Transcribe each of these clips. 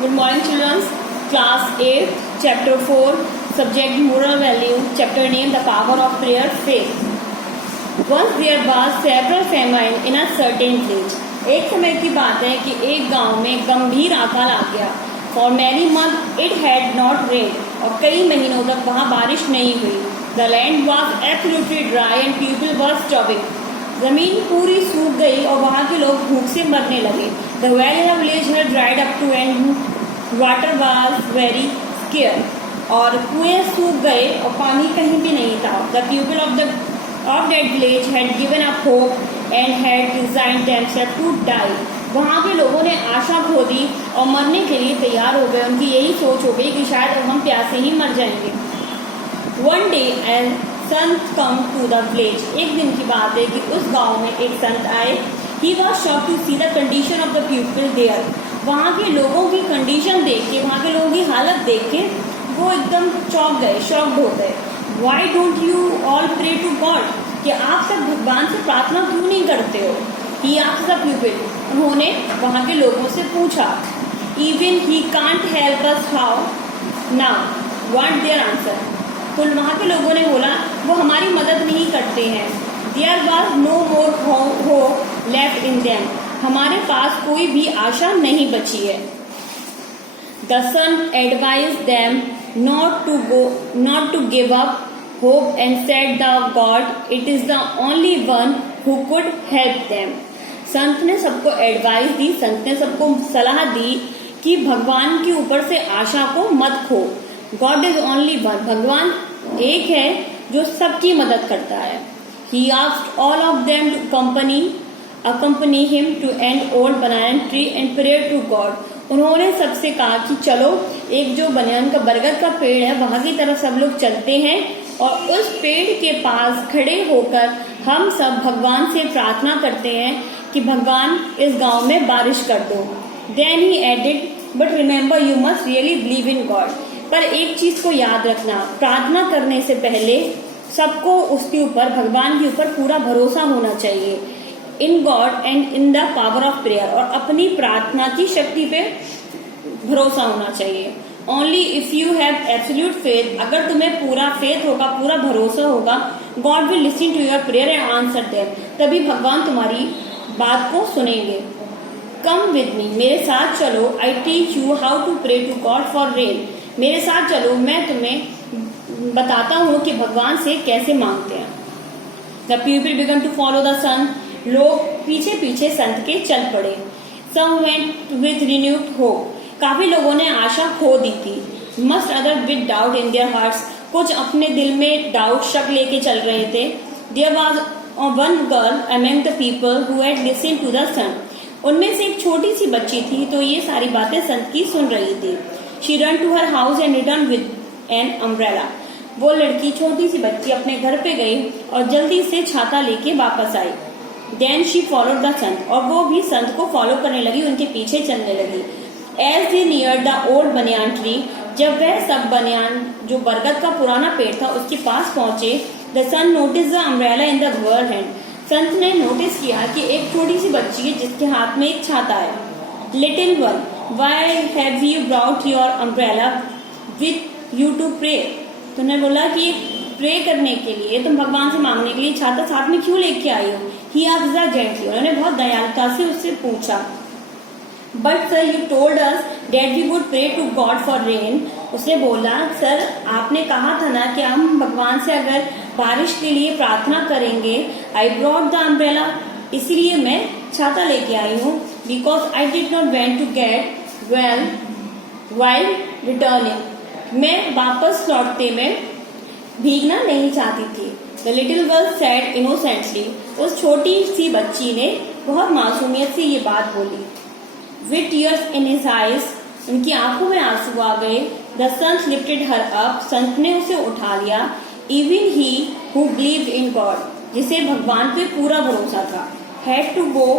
Good morning, children. Class 8, Chapter 4, Subject Moral Value, Chapter name The Power of Prayer, Faith. Once there was several famine in a certain village. एक समय की बात है कि एक गांव में गंभीर अकाल आ गया. For many months it had not rained. और कई महीनों तक वहाँ बारिश नहीं हुई. The land was absolutely dry and people were starving. जमीन पूरी सूख गई और वहाँ के लोग भूख से मरने लगे. The well in the village had dried up to and water was very scarce. और कुएं सूख गए और पानी कहीं भी नहीं था. The people of that village had given up hope and had resigned themselves to die. वहाँ के लोगों ने आशा खो दी और मरने के लिए तैयार हो गए. उनकी यही सोच हो गई कि शायद अब हम प्यासे ही मर जाएंगे. One day a Sant come to the village. एक दिन की बात है कि उस गांव में एक संत आए. He was shocked to see the condition of the people there. वहाँ के लोगों की कंडीशन देख के, वहाँ के लोगों की हालत देख के वो एकदम चौंक गए, शॉक्ड हो गए. Why don't you all pray to God? कि आप सब भगवान से प्रार्थना क्यों नहीं करते हो? He asked the people. उन्होंने वहाँ के लोगों से पूछा. Even he can't help us how? Now, what their answer? तो वहाँ के लोगों ने बोला वो हमारी मदद नहीं करते हैं. There was no more hope left in them. हमारे पास कोई भी आशा नहीं बची है. The son advised them not to give up hope and said the God it is the only one who could help them. संत ने सबको एडवाइस दी, संत ने सबको सलाह दी कि भगवान के ऊपर से आशा को मत खो. God is only one. भगवान एक है जो सबकी मदद करता है. He asked all of them to accompany him to an old banana tree and pray to God. उन्होंने सबसे कहा कि चलो एक जो बनियान का बरगद का पेड़ है वहां की तरफ सब लोग चलते हैं और उस पेड़ के पास खड़े होकर हम सब भगवान से प्रार्थना करते हैं कि भगवान इस गांव में बारिश कर दो. Then he added, but remember you must really believe in God. पर एक चीज को याद रखना, प्रार्थना करने से पहले सबको उसके ऊपर, भगवान के ऊपर पूरा भरोसा होना चाहिए. In God and in the power of prayer. और अपनी प्रार्थना की शक्ति पे भरोसा होना चाहिए. Only if you have absolute faith. अगर तुम्हें पूरा फेथ होगा, पूरा भरोसा होगा, God will listen to your prayer and answer them. तभी भगवान तुम्हारी बात को सुनेंगे. Come with me. मेरे साथ चलो. I teach you how to pray to God for rain. मेरे साथ चलो, मैं तुम्हें बताता हूँ कि भगवान से कैसे मांगते हैं. The people began to follow the sun. लोग पीछे पीछे संत के चल पड़े. Some went with renewed hope. काफी लोगों ने आशा खो दी थी. Most other with doubt in their hearts. कुछ अपने दिल में डाउट, शक लेके चल रहे थे. There was one girl among the people who had listen to the sun. उनमें से एक छोटी सी बच्ची थी तो ये सारी बातें संत की सुन रही थी. She run to her house and return with an umbrella. वो लड़की, छोटी सी बच्ची, अपने घर पे गई और जल्दी से छाता लेके वापस आई. देन शी फॉलोड द संत. और वो भी संत को फॉलो करने लगी, उनके पीछे चलने लगी. As they near the old banyan tree. जब वह सब बनियान, जो बरगद का पुराना पेड़ था, उसके पास पहुंचे, the son notice the umbrella in the girl hand. संत ने नोटिस किया कि एक छोटी सी बच्ची है जिसके हाथ में एक छाता है. Little one, why have you brought your umbrella with you to pray. तो उन्होंने बोला कि प्रे करने के लिए, तुम भगवान से मांगने के लिए छाता साथ में क्यों लेके आई हो. He asked gently. उन्होंने बहुत दयालुता से उससे पूछा. But sir you told us that we would pray to God for rain. उसने बोला, सर आपने कहा था ना कि हम भगवान से अगर बारिश के लिए प्रार्थना करेंगे. I brought the umbrella. इसलिए मैं छाता लेके आई हूँ. Because I did not went to get wet while returning. मैं वापस लौटते में भीगना नहीं चाहती थी. The little girl said innocently. उस छोटी सी बच्ची ने बहुत मासूमियत से ये बात बोली. With tears in his eyes. उनकी आंखों में आंसू आ गए. The Sant lifted her up. संत ने उसे उठा लिया. Even he who believed in God. जिसे भगवान पे पूरा भरोसा था, had to go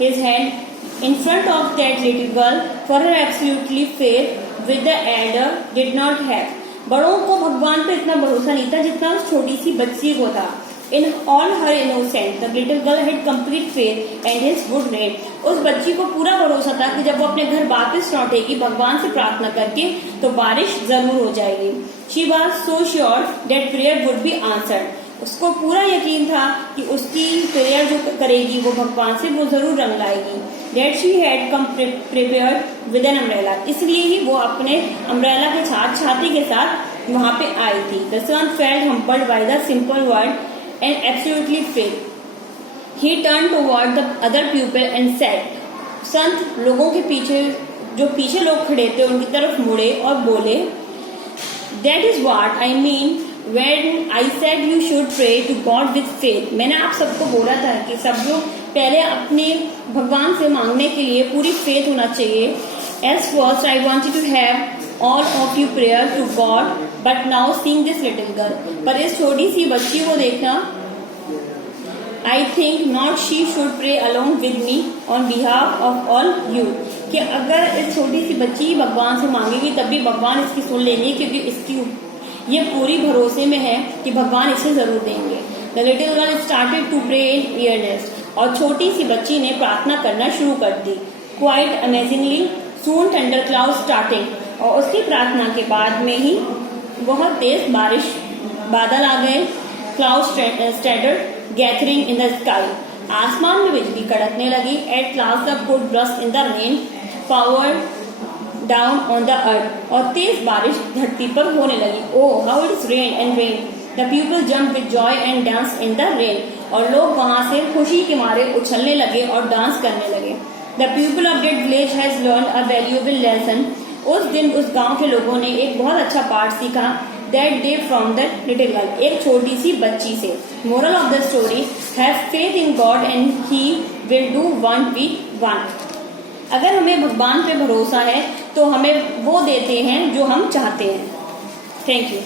his hand in front of that little girl for her absolutely faith with the elder did not have. बड़ों को भगवान पे इतना भरोसा नहीं था जितना उस छोटी सी बच्ची को था. In all her innocence, the little girl had complete faith and his would rain. उस बच्ची को पूरा भरोसा था कि जब वो अपने घर वापस लौटेगी भगवान से प्रार्थना करके तो बारिश जरूर हो जाएगी. She was so sure that prayer would be answered. उसको पूरा यकीन था कि उसकी प्रेयर जो करेगी वो भगवान से वो जरूर रंग लाएगी. That she had come prepared with an umbrella. इसलिए ही वो अपने अम्ब्रेला के साथ छाती के साथ वहाँ पे आई थी. The son felt humbled by the simple word and absolutely faith. He turned toward the other pupil and said, संत लोगों के पीछे जो पीछे लोग खड़े थे उनकी तरफ मुड़े और बोले, That is what I mean when I said you should pray to God with faith. मैंने आप सबको बोला था कि सब लोग पहले अपने भगवान से मांगने के लिए पूरी फेथ होना चाहिए. As first I wanted to have all of you prayer to God, but now seeing this little girl. पर इस छोटी सी बच्ची को देखना, I think not she should pray along with me on behalf of all you. कि अगर इस छोटी सी बच्ची भगवान से मांगेगी तब भी भगवान इसकी सुन लेंगे क्योंकि इसकी ये पूरी भरोसे में है कि भगवान इसे जरूर देंगे. The little girl started to pray in earnest. और छोटी सी बच्ची ने प्रार्थना करना शुरू कर दी. Quite amazingly, soon thunderclouds starting. और उसकी प्रार्थना के बाद में ही बहुत तेज बादल आ गए. Clouds started gathering in the sky. आसमान में बिजली कड़कने लगी. At last the good burst in the rain poured down on the earth. और तेज बारिश धरती पर होने लगी. Oh, how it is rain and rain. The people jumped with joy and danced in the rain. और लोग वहाँ से खुशी के मारे उछलने लगे और डांस करने लगे. The people of that village has learned a valuable lesson. उस दिन उस गांव के लोगों ने एक बहुत अच्छा पाठ सीखा. That day from the little girl. एक छोटी सी बच्ची से. Moral of the story: Have faith in God and He will do what we want. अगर हमें भगवान पे भरोसा है तो हमें वो देते हैं जो हम चाहते हैं. Thank you.